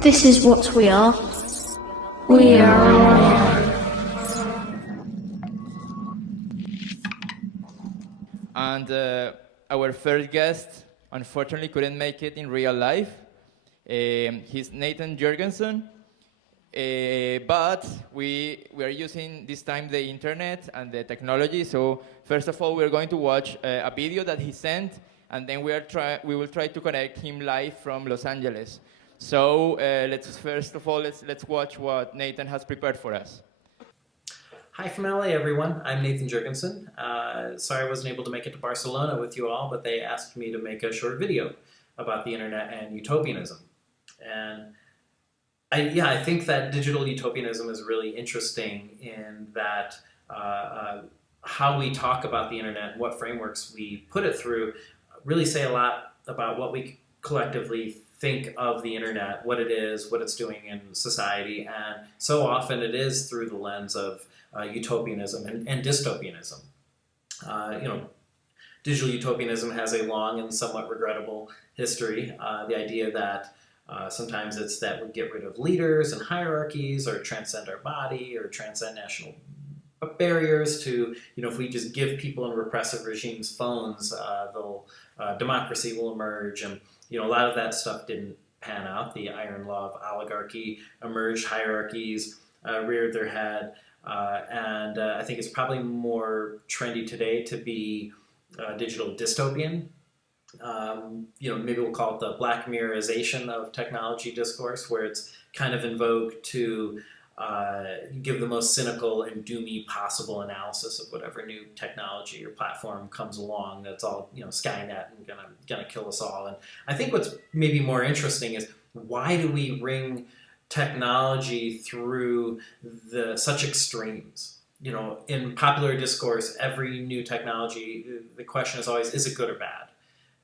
This is what we are. We are. And our first guest, unfortunately, couldn't make it in real life. He's Nathan Jurgenson. But we are using this time the internet and the technology. So first of all, we're going to watch a video that he sent, and then we will try to connect him live from Los Angeles. So let's watch what Nathan has prepared for us. Hi from LA, everyone. I'm Nathan Jurgenson. Sorry I wasn't able to make it to Barcelona with you all, but they asked me to make a short video about the internet and utopianism. And I think that digital utopianism is really interesting in that how we talk about the internet, what frameworks we put it through, really say a lot about what we collectively think of the internet, what it is, what it's doing in society, and so often it is through the lens of utopianism and dystopianism. Digital utopianism has a long and somewhat regrettable history. The idea that sometimes it's that we get rid of leaders and hierarchies, or transcend our body, or transcend national barriers to, if we just give people in repressive regimes phones, democracy will emerge. And, a lot of that stuff didn't pan out. The iron law of oligarchy emerged, hierarchies reared their head. And I think it's probably more trendy today to be digital dystopian. Maybe we'll call it the Black Mirrorization of technology discourse, where it's kind of in vogue to give the most cynical and doomy possible analysis of whatever new technology or platform comes along that's all, Skynet and gonna kill us all. And I think what's maybe more interesting is, why do we ring technology through such extremes? In popular discourse, every new technology, the question is always, is it good or bad?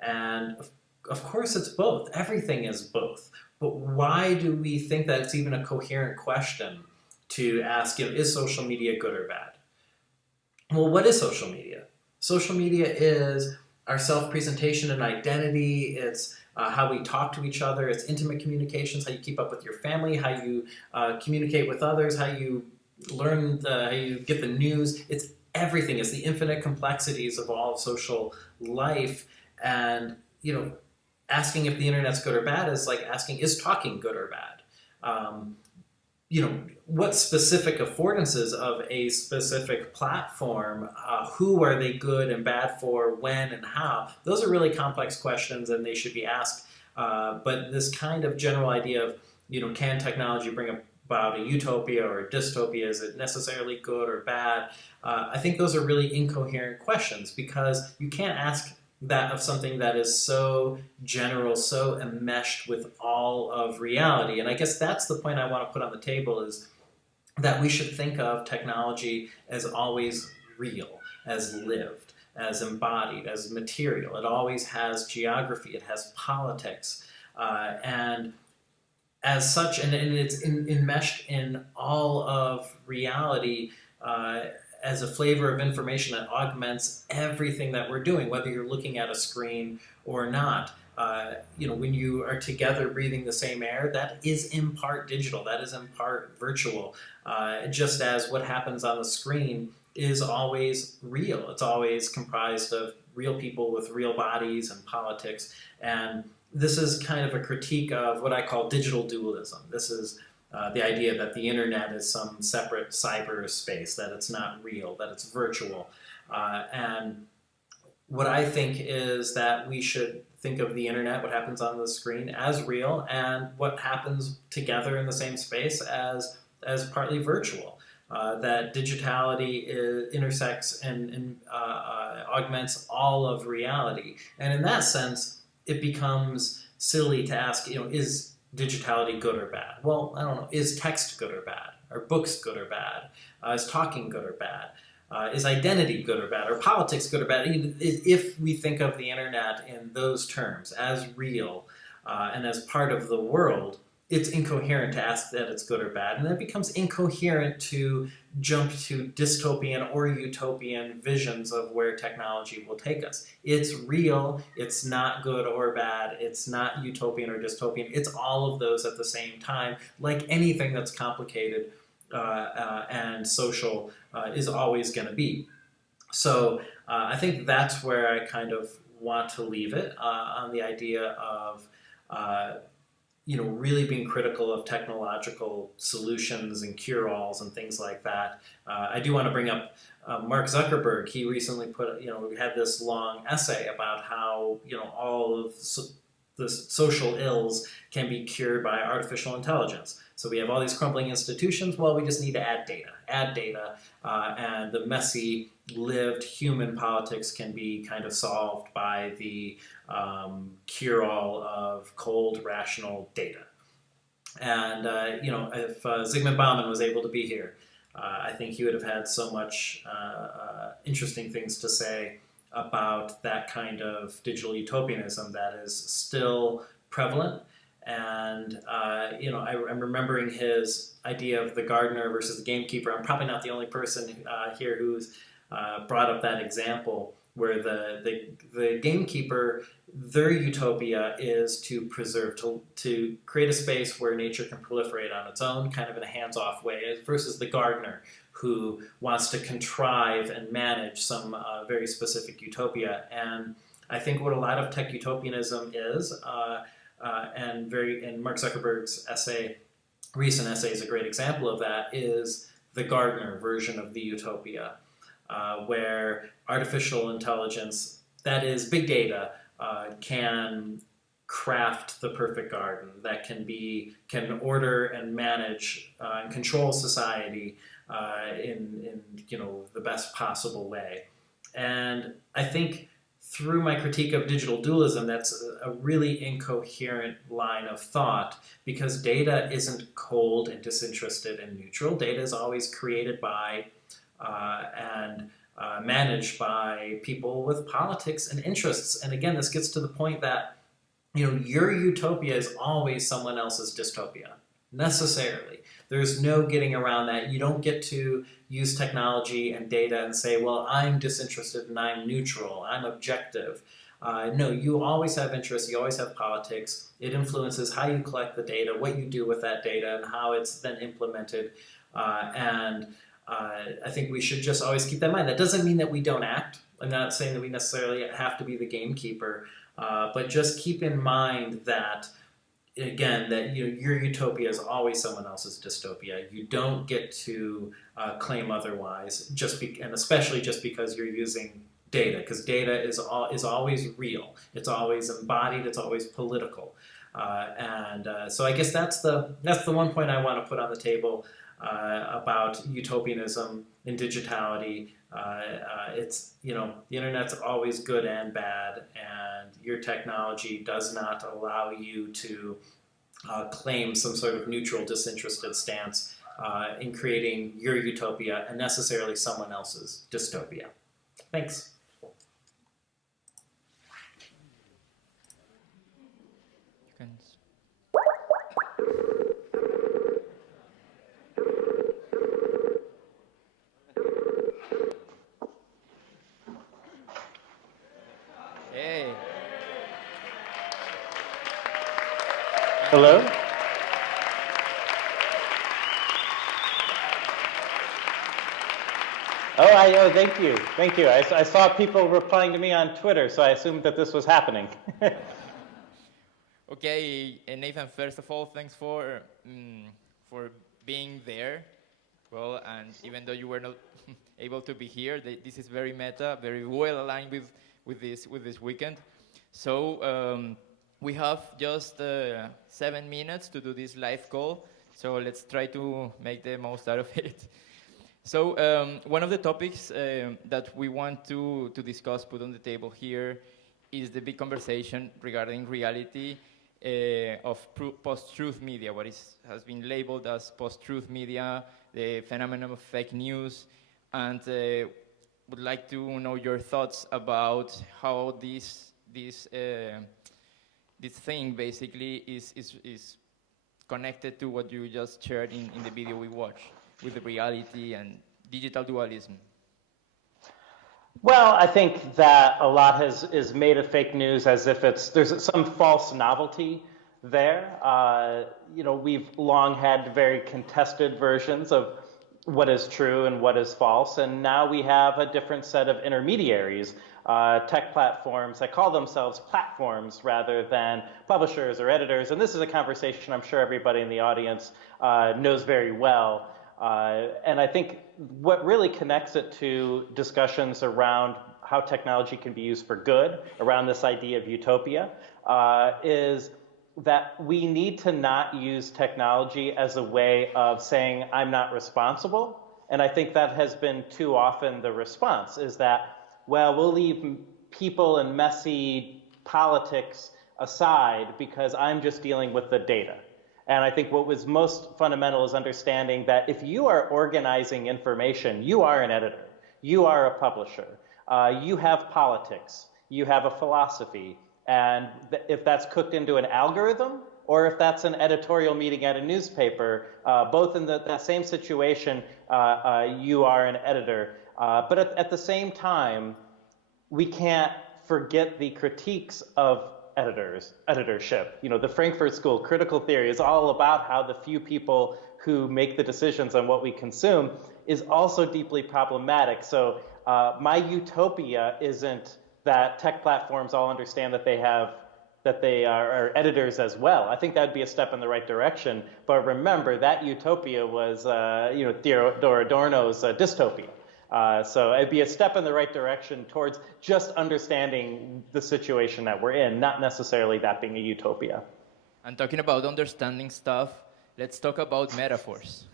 And of course it's both. Everything is both. But why do we think that it's even a coherent question to ask, is social media good or bad? Well, what is social media? Social media is our self-presentation and identity. It's how we talk to each other. It's intimate communications, how you keep up with your family, how you communicate with others, how you learn, how you get the news. It's everything. It's the infinite complexities of all of social life. And, asking if the internet's good or bad is like asking, is talking good or bad? What specific affordances of a specific platform, who are they good and bad for, when and how? Those are really complex questions, and they should be asked. But this kind of general idea of, can technology bring about a utopia or a dystopia? Is it necessarily good or bad? I think those are really incoherent questions, because you can't ask that of something that is so general, so enmeshed with all of reality. And I guess that's the point I want to put on the table, is that we should think of technology as always real, as lived, as embodied, as material. It always has geography, it has politics, and as such, and it's enmeshed in all of reality, as a flavor of information that augments everything that we're doing, whether you're looking at a screen or not. When you are together breathing the same air, that is in part digital, that is in part virtual. Just as what happens on the screen is always real. It's always comprised of real people with real bodies and politics. And this is kind of a critique of what I call digital dualism. This is the idea that the internet is some separate cyberspace, that it's not real, that it's virtual. And what I think is that we should think of the internet, what happens on the screen, as real, and what happens together in the same space as partly virtual. That digitality intersects and augments all of reality. And in that sense, it becomes silly to ask, is digitality good or bad? Well, I don't know. Is text good or bad? Are books good or bad? Is talking good or bad? Is identity good or bad? Are politics good or bad? If we think of the internet in those terms, as real and as part of the world, it's incoherent to ask that it's good or bad, and then it becomes incoherent to jump to dystopian or utopian visions of where technology will take us. It's real, it's not good or bad, it's not utopian or dystopian, it's all of those at the same time, like anything that's complicated and social is always going to be. So I think that's where I kind of want to leave it on the idea of really being critical of technological solutions and cure-alls and things like that. I do want to bring up Mark Zuckerberg. He recently had this long essay about how, all of the social ills can be cured by artificial intelligence. So we have all these crumbling institutions. Well, we just need to add data, and the messy, lived human politics can be kind of solved by the cure-all of cold, rational data. And if Zygmunt Bauman was able to be here, I think he would have had so much interesting things to say about that kind of digital utopianism that is still prevalent. And I'm remembering his idea of the gardener versus the gamekeeper. I'm probably not the only person here who's brought up that example where the gamekeeper, their utopia is to preserve, to create a space where nature can proliferate on its own, kind of in a hands-off way, versus the gardener who wants to contrive and manage some very specific utopia. And I think what a lot of tech utopianism is, and Mark Zuckerberg's recent essay is a great example of that, is the gardener version of the utopia, where artificial intelligence, that is big data, can craft the perfect garden that can order and manage and control society in the best possible way. And I think through my critique of digital dualism, that's a really incoherent line of thought, because data isn't cold and disinterested and neutral. Data is always created by and managed by people with politics and interests. And again, this gets to the point that your utopia is always someone else's dystopia, necessarily. There's no getting around that. You don't get to use technology and data and say, well, I'm disinterested and I'm neutral, I'm objective. No, you always have interests, you always have politics. It influences how you collect the data, what you do with that data, and how it's then implemented. I think we should just always keep that in mind. That doesn't mean that we don't act. I'm not saying that we necessarily have to be the gamekeeper, but just keep in mind that, again, that your utopia is always someone else's dystopia. You don't get to claim otherwise, and especially just because you're using data, because data is always real. It's always embodied. It's always political. So I guess that's the one point I want to put on the table about utopianism in digitality. It's the internet's always good and bad, and your technology does not allow you to claim some sort of neutral, disinterested stance in creating your utopia and necessarily someone else's dystopia. Thanks. Hey. Hello? Oh, thank you. Thank you. I saw people replying to me on Twitter, so I assumed that this was happening. Okay, Nathan, first of all, thanks for being there. Well, and even though you were not able to be here, this is very meta, very well aligned with this weekend. So we have just 7 minutes to do this live call. So let's try to make the most out of it. So one of the topics that we want to discuss, put on the table here, is the big conversation regarding reality of post-truth media, what has been labeled as post-truth media, the phenomenon of fake news, and would like to know your thoughts about how this thing basically is connected to what you just shared in the video we watched with the reality and digital dualism? Well, I think that a lot is made of fake news as if there's some false novelty there. We've long had very contested versions of what is true and what is false, and now we have a different set of intermediaries, tech platforms that call themselves platforms rather than publishers or editors. And this is a conversation I'm sure everybody in the audience knows very well. And I think what really connects it to discussions around how technology can be used for good, around this idea of utopia, is that we need to not use technology as a way of saying, I'm not responsible. And I think that has been too often the response, is that, well, we'll leave people and messy politics aside because I'm just dealing with the data. And I think what was most fundamental is understanding that if you are organizing information, you are an editor, you are a publisher, you have politics, you have a philosophy, and if that's cooked into an algorithm or if that's an editorial meeting at a newspaper, both in that same situation, you are an editor. But at the same time, we can't forget the critiques of editorship. The Frankfurt School, critical theory, is all about how the few people who make the decisions on what we consume is also deeply problematic. So my utopia isn't that tech platforms all understand that they are editors as well. I think that'd be a step in the right direction. But remember, that utopia was Theodor Adorno's dystopia. So it'd be a step in the right direction towards just understanding the situation that we're in, not necessarily that being a utopia. And talking about understanding stuff, let's talk about metaphors.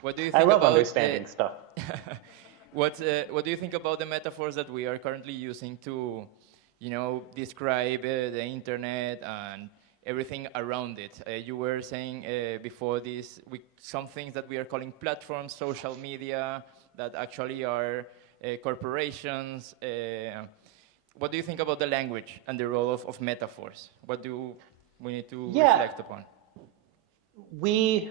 What do you think I love about understanding stuff. What do you think about the metaphors that we are currently using to, describe the internet and everything around it? You were saying before this, some things that we are calling platforms, social media, that actually are corporations. What do you think about the language and the role of metaphors? What do we need to reflect upon? We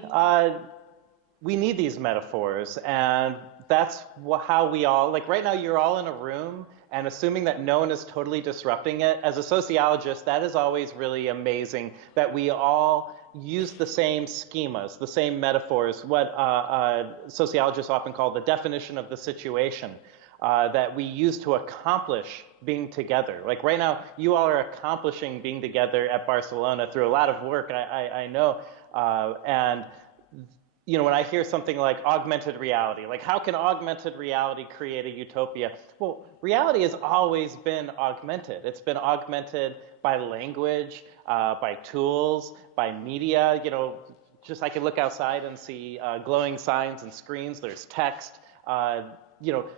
need these metaphors, and that's how we all, like right now you're all in a room, and assuming that no one is totally disrupting it, as a sociologist, that is always really amazing, that we all use the same schemas, the same metaphors, what sociologists often call the definition of the situation, that we use to accomplish being together. Like right now, you all are accomplishing being together at Barcelona through a lot of work, I know. And when I hear something like augmented reality, like how can augmented reality create a utopia? Well, reality has always been augmented. It's been augmented by language, by tools, by media. Just I can look outside and see glowing signs and screens. There's text.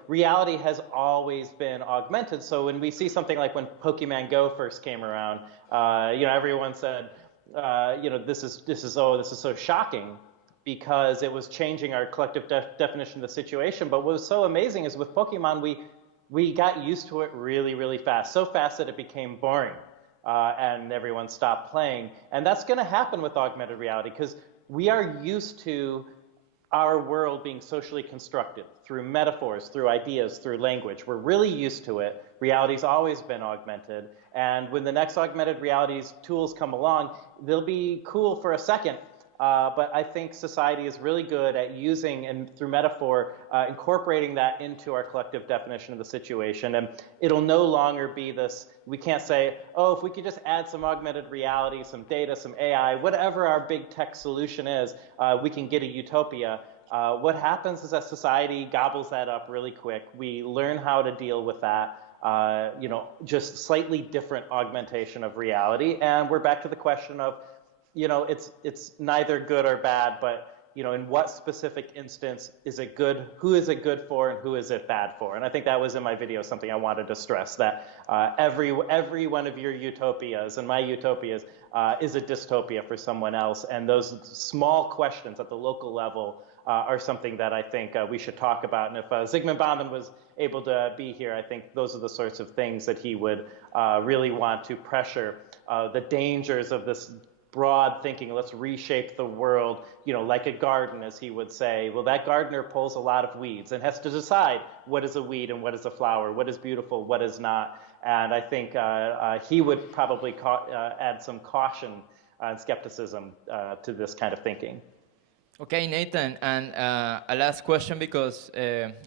Reality has always been augmented. So when we see something like when Pokemon Go first came around, everyone said, this is so shocking, because it was changing our collective definition of the situation. But what was so amazing is with Pokemon, we got used to it really, really fast. So fast that it became boring, and everyone stopped playing. And that's going to happen with augmented reality, because we are used to our world being socially constructed through metaphors, through ideas, through language. We're really used to it. Reality's always been augmented. And when the next augmented reality's tools come along, they'll be cool for a second. But I think society is really good at using, and through metaphor, incorporating that into our collective definition of the situation. And it'll no longer be this, we can't say, if we could just add some augmented reality, some data, some AI, whatever our big tech solution is, we can get a utopia. What happens is that society gobbles that up really quick. We learn how to deal with that. Just slightly different augmentation of reality. And we're back to the question of, it's neither good or bad, but, in what specific instance is it good? Who is it good for, and who is it bad for? And I think that was in my video something I wanted to stress, that every one of your utopias and my utopias is a dystopia for someone else. And those small questions at the local level are something that I think we should talk about. And if Zygmunt Bauman was able to be here, I think those are the sorts of things that he would really want to pressure, the dangers of this broad thinking, let's reshape the world, like a garden, as he would say. Well, that gardener pulls a lot of weeds and has to decide what is a weed and what is a flower, what is beautiful, what is not. And I think he would probably add some caution and skepticism to this kind of thinking. Okay, Nathan, and a last question because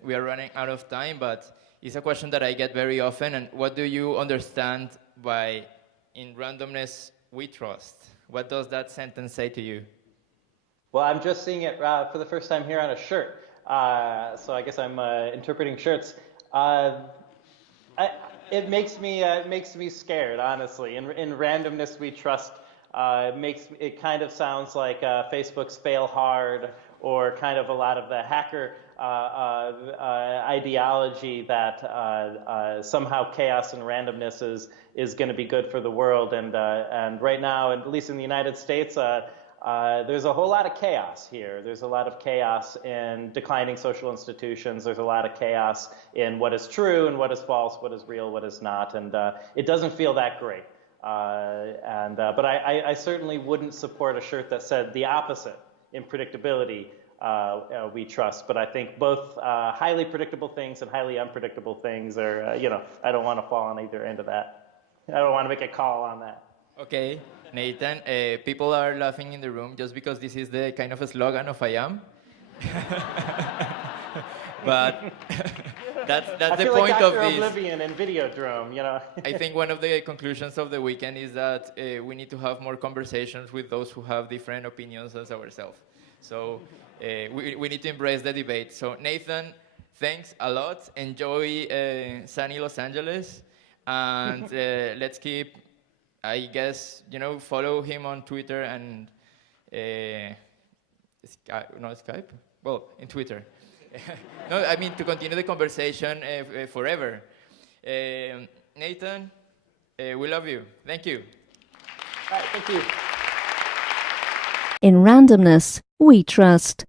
we are running out of time, but it's a question that I get very often. And what do you understand by "in randomness we trust"? What does that sentence say to you? Well, I'm just seeing it for the first time here on a shirt, so I guess I'm interpreting shirts. It makes me scared, honestly. In randomness we trust. It kind of sounds like Facebook's fail hard, or kind of a lot of the hacker ideology that somehow chaos and randomness is going to be good for the world. And right now, at least in the United States, there's a whole lot of chaos here. There's a lot of chaos in declining social institutions. There's a lot of chaos in what is true and what is false, what is real, what is not. And it doesn't feel that great. But I certainly wouldn't support a shirt that said the opposite in predictability. We trust, but I think both highly predictable things and highly unpredictable things are, I don't want to fall on either end of that. I don't want to make a call on that. Okay, Nathan, people are laughing in the room just because this is the kind of a slogan of IAM. But that's the point like of Dr. this. Oblivion and Videodrome, I think one of the conclusions of the weekend is that we need to have more conversations with those who have different opinions as ourselves. So we need to embrace the debate. So Nathan, thanks a lot. Enjoy sunny Los Angeles. And let's keep, I guess, follow him on Twitter and Skype? Well, in Twitter. No, I mean to continue the conversation forever. Nathan, we love you. Thank you. All right, thank you. In randomness, we trust.